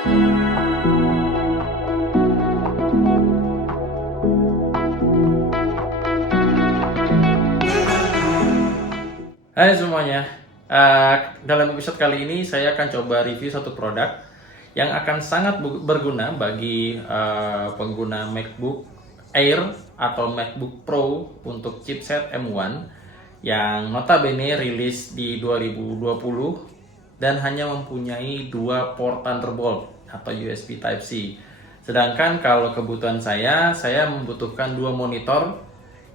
Hai semuanya, dalam episode kali ini saya akan coba review satu produk yang akan sangat berguna bagi pengguna MacBook Air atau MacBook Pro untuk chipset M1 yang notabene rilis di 2020 dan hanya mempunyai dua port Thunderbolt atau USB Type-C. Sedangkan kalau kebutuhan saya membutuhkan dua monitor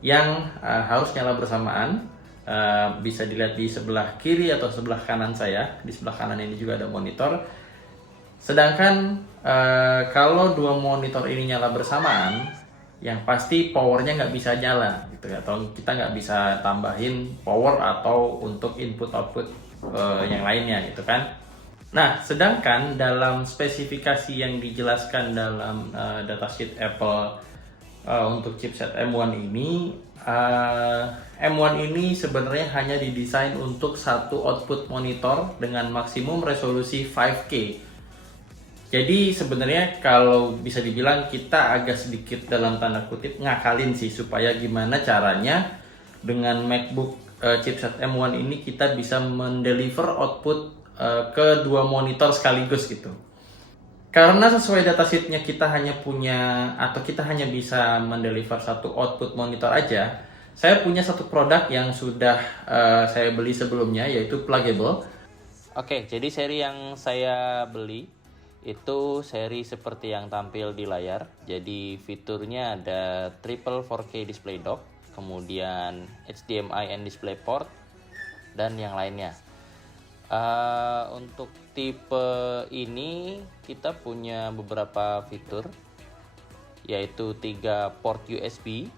yang harus nyala bersamaan. Bisa dilihat di sebelah kiri atau sebelah kanan saya. Di sebelah kanan ini juga ada monitor. Sedangkan kalau dua monitor ini nyala bersamaan, yang pasti powernya nggak bisa nyala, gitu, atau kita nggak bisa tambahin power atau untuk input output yang lainnya, gitu kan. Nah, sedangkan dalam spesifikasi yang dijelaskan dalam datasheet Apple untuk chipset M1 ini, M1 ini sebenarnya hanya didesain untuk satu output monitor dengan maksimum resolusi 5K. Jadi sebenarnya kalau bisa dibilang kita agak sedikit dalam tanda kutip ngakalin sih, supaya gimana caranya dengan MacBook chipset M1 ini kita bisa mendeliver output ke dua monitor sekaligus gitu. Karena sesuai datasheetnya kita hanya punya atau kita hanya bisa mendeliver satu output monitor aja, saya punya satu produk yang sudah saya beli sebelumnya, yaitu Plugable. Oke, jadi seri yang saya beli itu seri seperti yang tampil di layar. Jadi fiturnya ada triple 4K display dock, kemudian HDMI and DisplayPort, dan yang lainnya. Untuk tipe ini kita punya beberapa fitur, yaitu 3 port USB,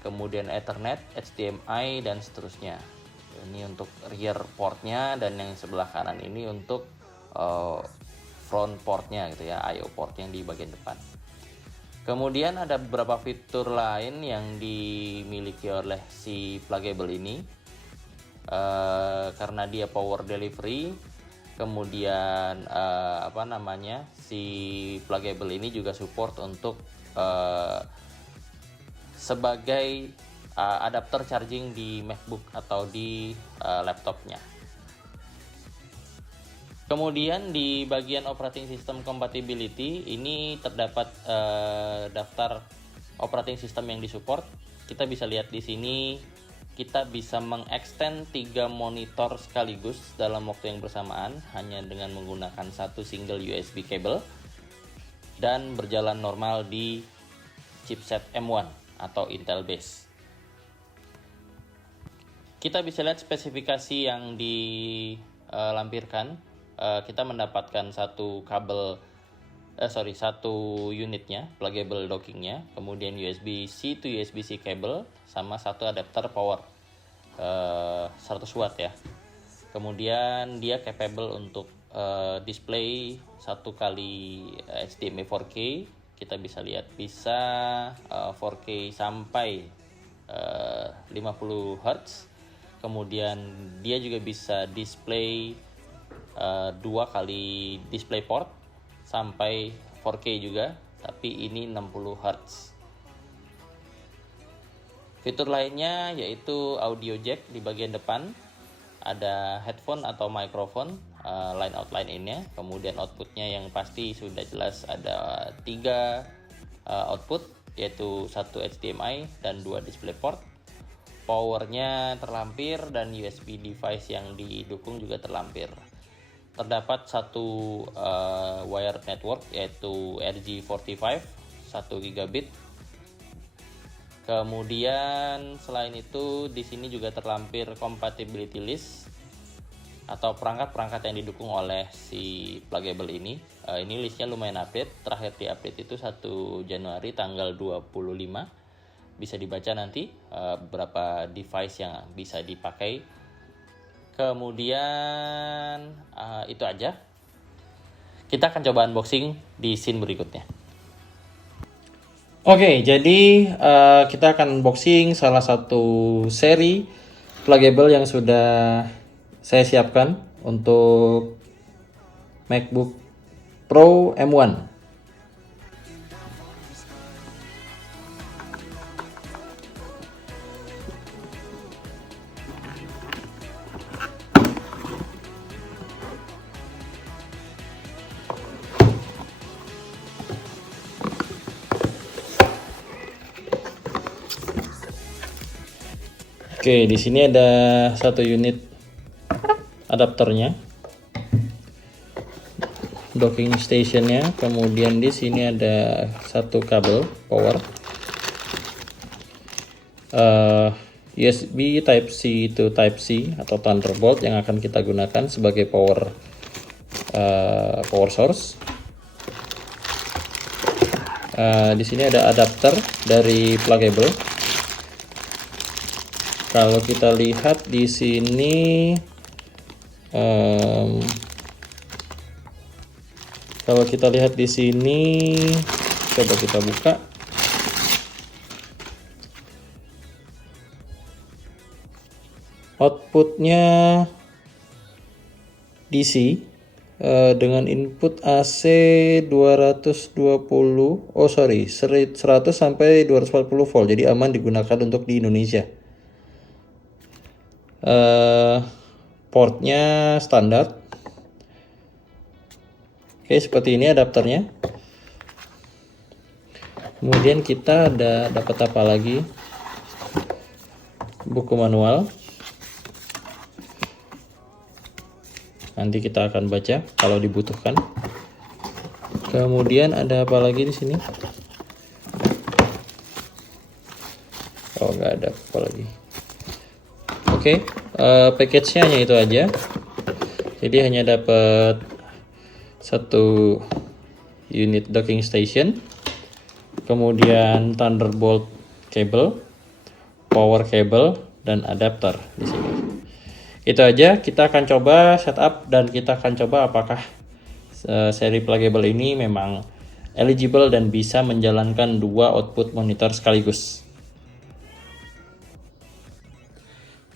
kemudian Ethernet, HDMI, dan seterusnya. Ini untuk rear portnya, dan yang sebelah kanan ini untuk front portnya gitu ya, IO port yang di bagian depan. Kemudian ada beberapa fitur lain yang dimiliki oleh si Plugable ini. Karena dia power delivery, kemudian si Plugable ini juga support untuk sebagai adapter charging di MacBook atau di laptopnya. Kemudian di bagian operating system compatibility ini terdapat daftar operating system yang disupport. Kita bisa lihat di sini kita bisa mengextend 3 monitor sekaligus dalam waktu yang bersamaan hanya dengan menggunakan satu single USB cable dan berjalan normal di chipset M1 atau Intel base. Kita bisa lihat spesifikasi yang dilampirkan. Kita mendapatkan satu unitnya, pluggable dockingnya, kemudian USB-C to USB-C cable, sama satu adapter power 100 watt ya. Kemudian dia capable untuk display 1 kali HDMI 4K. Kita bisa lihat bisa 4K sampai 50 Hz. Kemudian dia juga bisa display 2 kali DisplayPort sampai 4K juga, tapi ini 60 Hz. Fitur lainnya yaitu audio jack di bagian depan, ada headphone atau microphone, line out line in-nya, kemudian outputnya yang pasti sudah jelas ada 3 output, yaitu 1 HDMI dan 2 DisplayPort. Powernya terlampir dan USB device yang didukung juga terlampir. Terdapat satu wired network yaitu RJ45 1 gigabit. Kemudian selain itu di sini juga terlampir compatibility list atau perangkat-perangkat yang didukung oleh si Plugable ini. Ini listnya lumayan update. Terakhir di update itu 1 Januari tanggal 25. Bisa dibaca nanti beberapa device yang bisa dipakai. Kemudian itu aja. Kita akan coba unboxing di scene berikutnya. Oke, jadi kita akan unboxing salah satu seri Plugable yang sudah saya siapkan untuk MacBook Pro M1. Oke, di sini ada satu unit adapternya, docking stationnya, kemudian di sini ada satu kabel power, USB Type C to Type C atau Thunderbolt yang akan kita gunakan sebagai power source. Di sini ada adapter dari pluggable. Kalau kita lihat di sini, coba kita buka. Outputnya DC dengan input AC 100 sampai 240 volt. Jadi aman digunakan untuk di Indonesia. Portnya standar. Oke, seperti ini adapternya. Kemudian kita dapat apa lagi? Buku manual. Nanti kita akan baca kalau dibutuhkan. Kemudian ada apa lagi di sini? Oh, nggak ada apa lagi. Oke, package-nya hanya itu aja. Jadi hanya dapat satu unit docking station, kemudian Thunderbolt cable, power cable, dan adapter di sini. Itu aja. Kita akan coba setup dan kita akan coba apakah seri pluggable ini memang eligible dan bisa menjalankan dua output monitor sekaligus.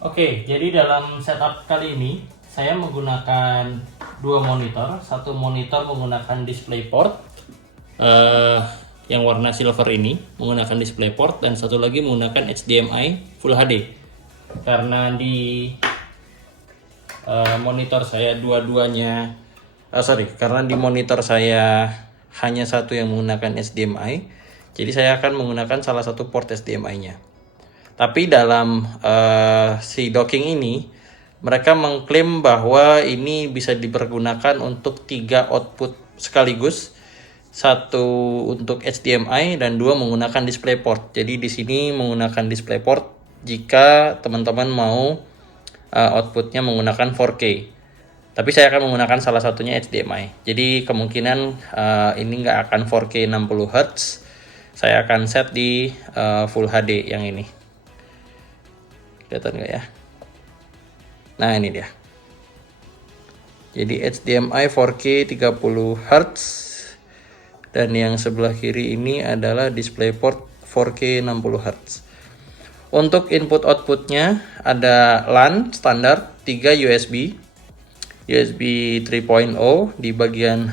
Oke, jadi dalam setup kali ini saya menggunakan dua monitor. Satu monitor menggunakan DisplayPort yang warna silver ini, menggunakan DisplayPort, dan satu lagi menggunakan HDMI Full HD. Karena di monitor saya karena di monitor saya hanya satu yang menggunakan HDMI, jadi saya akan menggunakan salah satu port HDMI-nya. Tapi dalam si docking ini, mereka mengklaim bahwa ini bisa dipergunakan untuk 3 output sekaligus, satu untuk HDMI dan 2 menggunakan DisplayPort. Jadi di sini menggunakan DisplayPort jika teman-teman mau outputnya menggunakan 4K. Tapi saya akan menggunakan salah satunya HDMI. Jadi kemungkinan ini nggak akan 4K 60 Hz. Saya akan set di Full HD yang ini. Kelihatan nggak ya? Nah, ini dia. Jadi HDMI 4K 30 Hz, dan yang sebelah kiri ini adalah DisplayPort 4K 60 Hz. Untuk input outputnya ada LAN standar, 3 USB 3.0 di bagian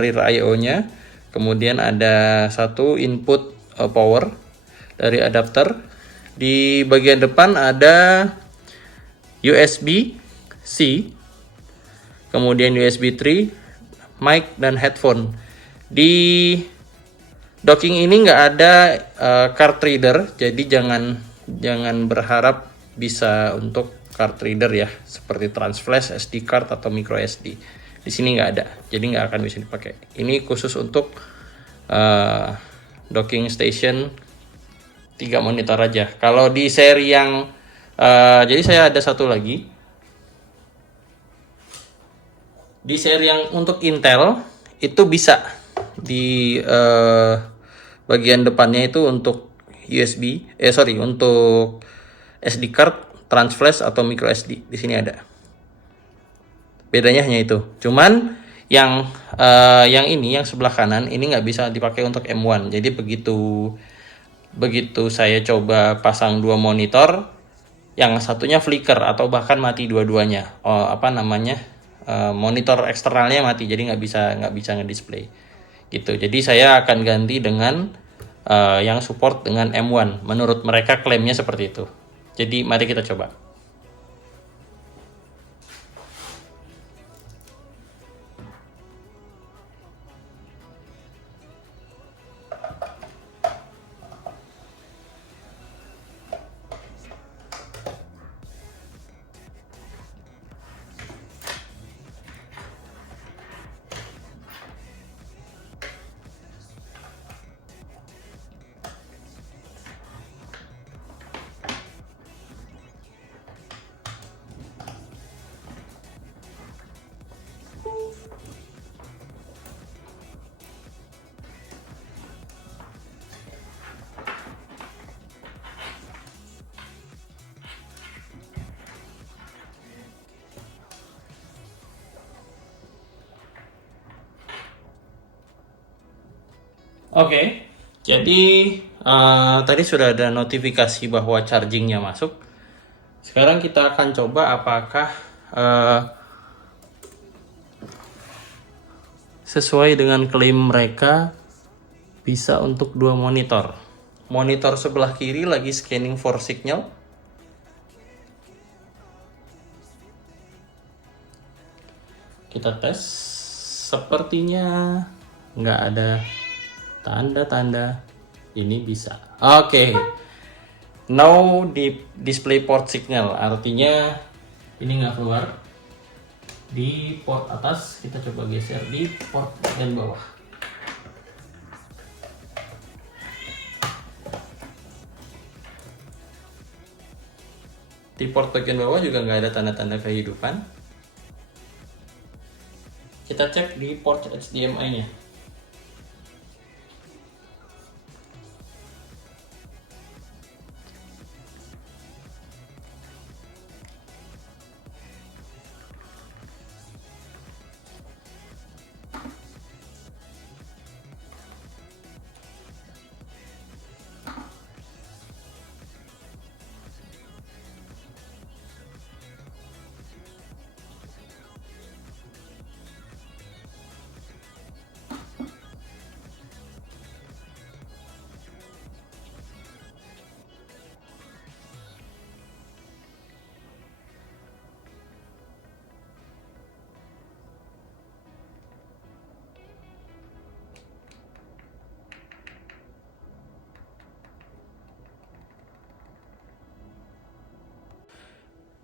rear I/O-nya. Kemudian ada satu input power dari adapter. Di bagian depan ada USB-C, kemudian USB 3, mic, dan headphone. Di docking ini nggak ada card reader, jadi jangan berharap bisa untuk card reader ya, seperti transflash, SD card, atau micro SD. Di sini nggak ada, jadi nggak akan bisa dipakai. Ini khusus untuk docking station 3 monitor aja. Kalau di seri yang jadi saya ada satu lagi. Di seri yang untuk Intel itu bisa di bagian depannya itu untuk untuk SD card, transflash, atau micro SD. Di sini ada. Bedanya hanya itu. Cuman yang ini, yang sebelah kanan ini nggak bisa dipakai untuk M1. Jadi begitu saya coba pasang 2 monitor, yang satunya flicker atau bahkan mati dua-duanya. monitor eksternalnya mati, jadi nggak bisa ngedisplay gitu. Jadi saya akan ganti dengan yang support dengan M1. Menurut mereka klaimnya seperti itu. Jadi mari kita coba. Oke, jadi tadi sudah ada notifikasi bahwa chargingnya masuk. Sekarang kita akan coba apakah sesuai dengan klaim mereka bisa untuk 2 monitor. Monitor sebelah kiri lagi scanning for signal. Kita tes, sepertinya nggak ada tanda-tanda ini bisa. Oke, no display port signal, artinya ini nggak keluar. Di port atas kita coba geser di port bagian bawah. Di port bagian bawah juga nggak ada tanda-tanda kehidupan. Kita cek di port HDMI-nya.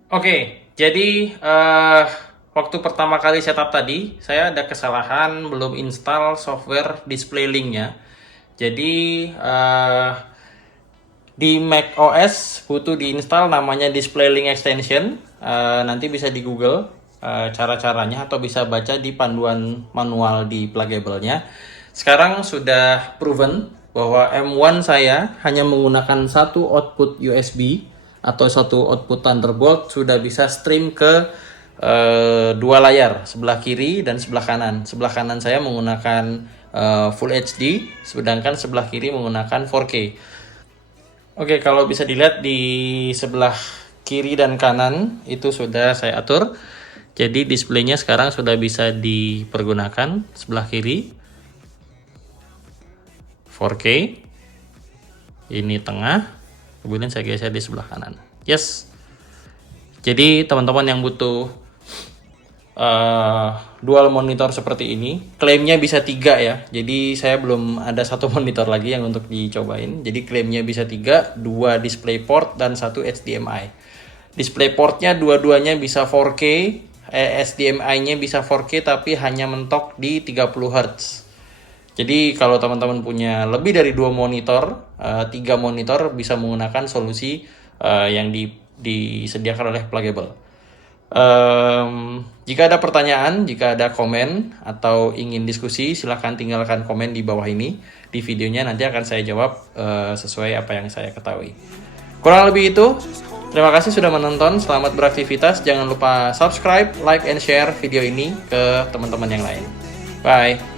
Oke, jadi waktu pertama kali setup tadi, saya ada kesalahan belum install software display link-nya. Jadi di Mac OS butuh diinstal namanya Display Link Extension. Nanti bisa di Google cara-caranya atau bisa baca di panduan manual di plugable-nya. Sekarang sudah proven bahwa M1 saya hanya menggunakan satu output USB atau satu output Thunderbolt sudah bisa stream ke dua layar, sebelah kiri dan sebelah kanan. Sebelah kanan saya menggunakan Full HD, sedangkan sebelah kiri menggunakan 4K. Oke, kalau bisa dilihat di sebelah kiri dan kanan itu sudah saya atur. Jadi displaynya sekarang sudah bisa dipergunakan. Sebelah kiri 4K, ini tengah, kemudian saya geser di sebelah kanan. Yes. Jadi teman-teman yang butuh dual monitor seperti ini, klaimnya bisa 3 ya. Jadi saya belum ada satu monitor lagi yang untuk dicobain. Jadi klaimnya bisa 3, 2 display port dan 1 HDMI. Display portnya dua-duanya bisa 4K, HDMI-nya bisa 4K tapi hanya mentok di 30 Hz. Jadi kalau teman-teman punya lebih dari 2 monitor, 3 monitor bisa menggunakan solusi yang disediakan oleh Plugable. Jika ada pertanyaan, jika ada komen atau ingin diskusi, silahkan tinggalkan komen di bawah ini. Di videonya nanti akan saya jawab sesuai apa yang saya ketahui. Kurang lebih itu. Terima kasih sudah menonton. Selamat beraktivitas. Jangan lupa subscribe, like, and share video ini ke teman-teman yang lain. Bye.